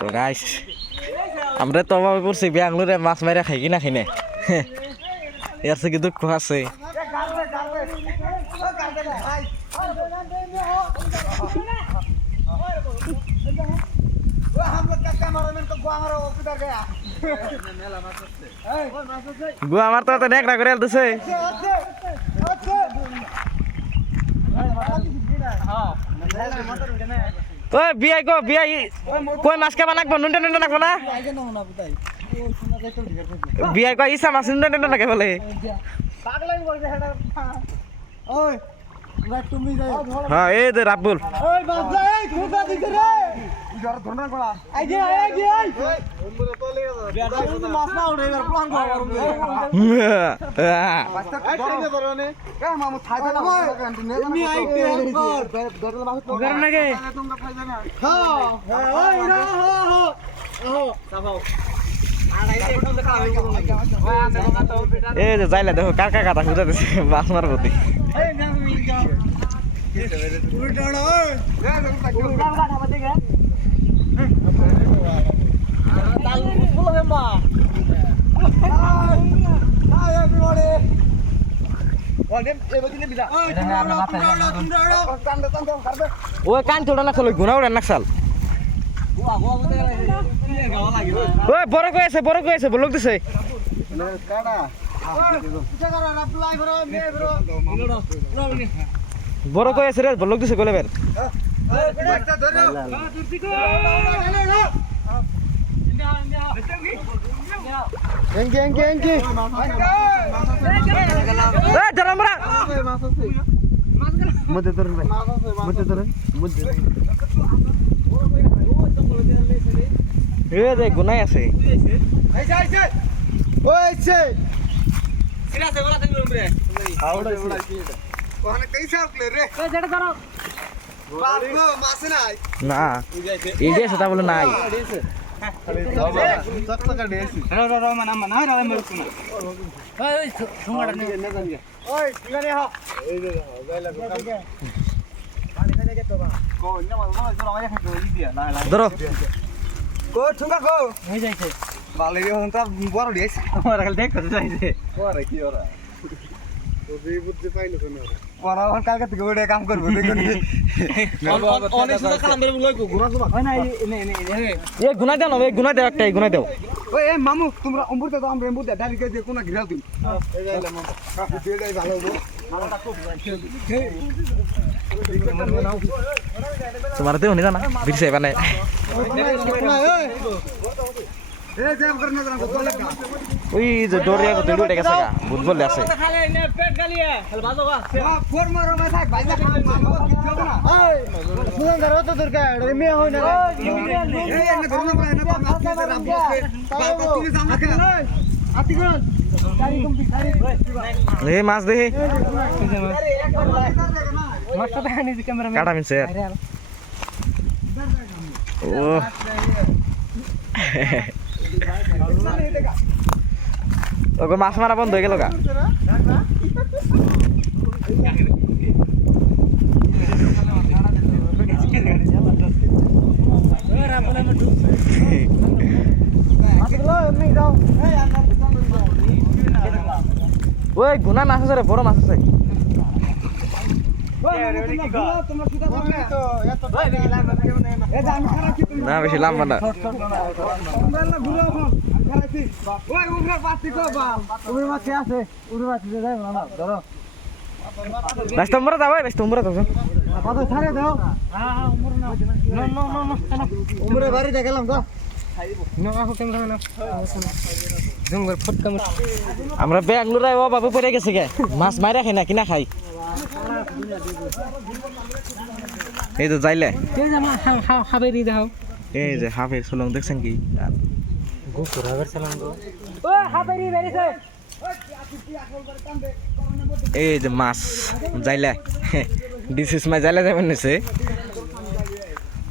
তো গাইস আমরা তো অভাবে পড়ছি ব্যাঙ্গালোরে মাছ মারা খাই কিনা খাই না এর থেকে দুঃখ আছে গুয়া আমার তো নেকড়া করে আলতেছে ওই বিয়াই গো বিয়াই কই মাছ কেমন নাকবো নুনটা নুনটা নাকবো না বিয়াই কই ইসা মাছ নুনটা নুনটা নাকে বলে হ্যাঁ এই যে রাব্বুল এই যে যাইলে দেখো কার কার কথা খুঁজে দিচ্ছে মাছ মার প্রতি ওই কান ছোড়া না চলো ঘুরা উড়ে নাকসাল ওই বড় কয়েছে বলক দিছে বড় কয়েছে রে বলক দিছে গলে বের এঙ্কি এঙ্কি এঙ্কি এ জরামরা মধ্যে ধরুন ভাই মধ্যে ধরুন মধ্যে এ দেখ গুনাই আছে আইছে আইছে ওই আইছে সিরা সে বলা দিন রে আউড়া আউড়া কি এটা ওখানে কইছে আপলে রে এ যেটা ধরো বাবু মাছ নাই না এই যে সেটা বলে নাই ধরো বড় দিয়েছে কালকে থেকে ওটা কাম করবো গুনা দাও না গুনা দাও একটাই গুনা দাও ওই মামু তোমরা অমৃত দাও আমরা এমবুতে ডালিকে দিয়ে কোন ঘিরাও তুমি ভালো তোমার তো জানা বিরসাই বানায় ওই যে ডোরিয়া কত উঠে গেছে গা ভূত বলে আছে মাছ দেখি কাটা মিনছে ও ওকে মাছ মারা বন্ধ হয়ে গেল গা ওই গুনা মাছ আছে রে বড় মাছ আছে না বেশি লম্বা না তোমরা যাও তোমরা বাড়ি দেখালাম তো আমরা ব্যাঙ্গালোর বাবু পড়ে গেছে গে মাছ মাইরা খাই না কিনা খাই এই তো যাইলে এই যে হাফের সুলং দেখছেন কি এই যে মাছ যাইলে দিস ইজ মাই যাইলে যাবেন নিছে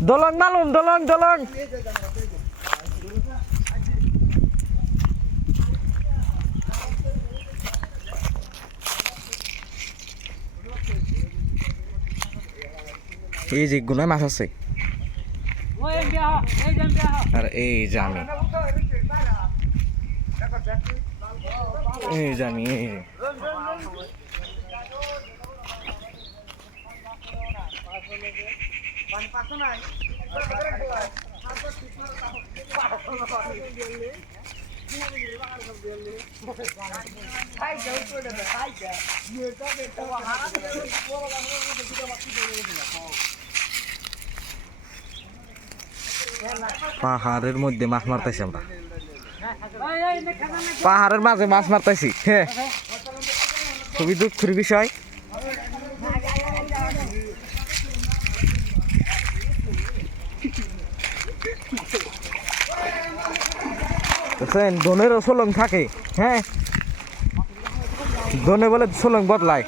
দলং মালুম দলং দলং এই যে গুনায় মাছ আছে আর এই যে আমি এই যে আমি পাহাড়ের মধ্যে মাছ মারতেছি আমরা পাহাড়ের মাঝে মাছ মারতেছি হ্যাঁ খুবই দুঃখের বিষয় ধনেরও সোলং থাকে হ্যাঁ ধনে বলে সোলং বদলায়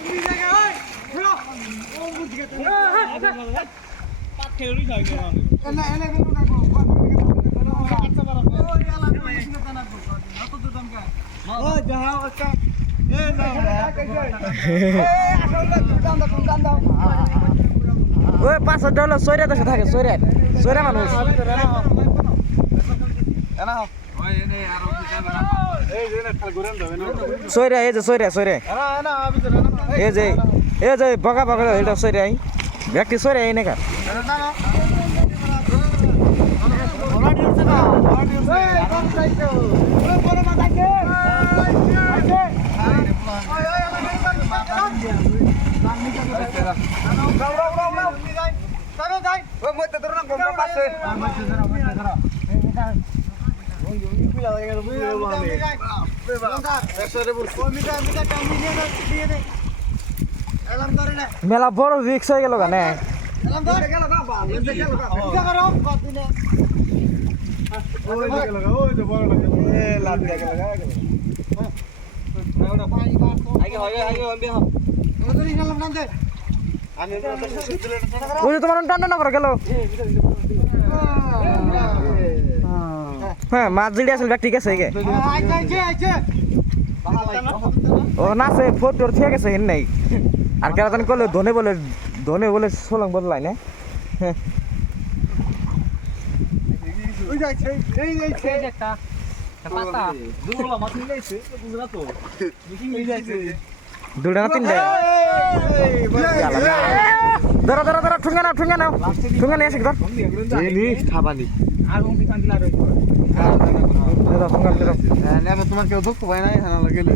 ওই 500 ডলার সৈরা দেশে থাকে সৈরা মানুষ সৈরা এই যে সৈরা এই যে বগা বগা এটা সৈরাই ব্যক্তি সৈরা এই নাকা মেলা বড় রিক্স হয়ে গেল কেন তোমার টান্ডা করে গেল হ্যাঁ মাছ জিডি আসলে ঠিক আছে ও না সে ফটোর ঠিক আছে হেন নাই আর কেন জানি করলে ধনে বলে সোলং বদলাই না দুটা না তিনটা ধরো ঠুঙ্গা নাও নিয়ে আসি ধর তোমার কেউ দুঃখ পায় নাই গেলে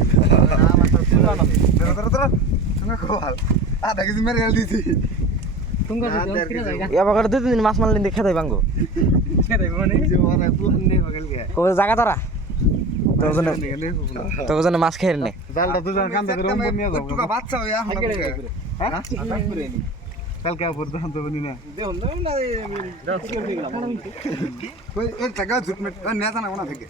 আধা কেজি মেরে দিয়েছি এবার 2-3 দিন মাছ মারলেন খেতে ভাঙ্গো জায়গা তারা তোকে জন্য মাছ খেয়ে নে জালটা দুজন কান্দা করে উপর নিয়ে যাও টুকা বাচ্চা হইয়া কালকে উপর দাম তো বনি না দেখুন না ওই টাকা জুট নেতা না ওনা থেকে